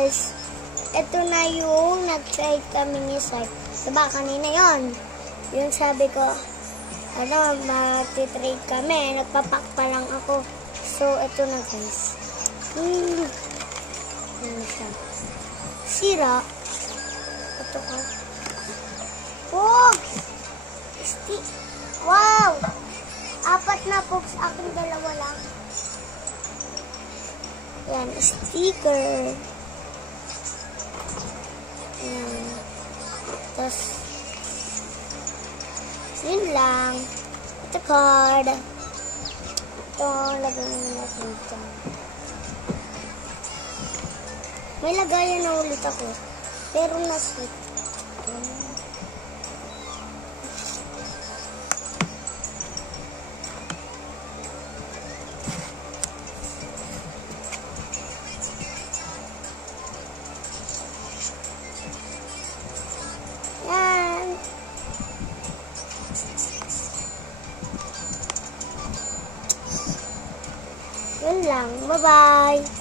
guys, ito na yung nag-trade kami ni Sir. Diba kanina yon? Yung sabi ko, mag-trade kami. Nagpapak pa lang ako. So, ito na guys. Ano siya? Sira. Ito ko. Pogs! Wow! 4 na Pogs. Aking 2 lang. Yan. Sticker. Yan. Tapos, yun lang. Ito card. Ito, lagay naman natin ito. May lagayan na ulit ako. Pero na-sweet. Yan. Yun lang. Bye-bye.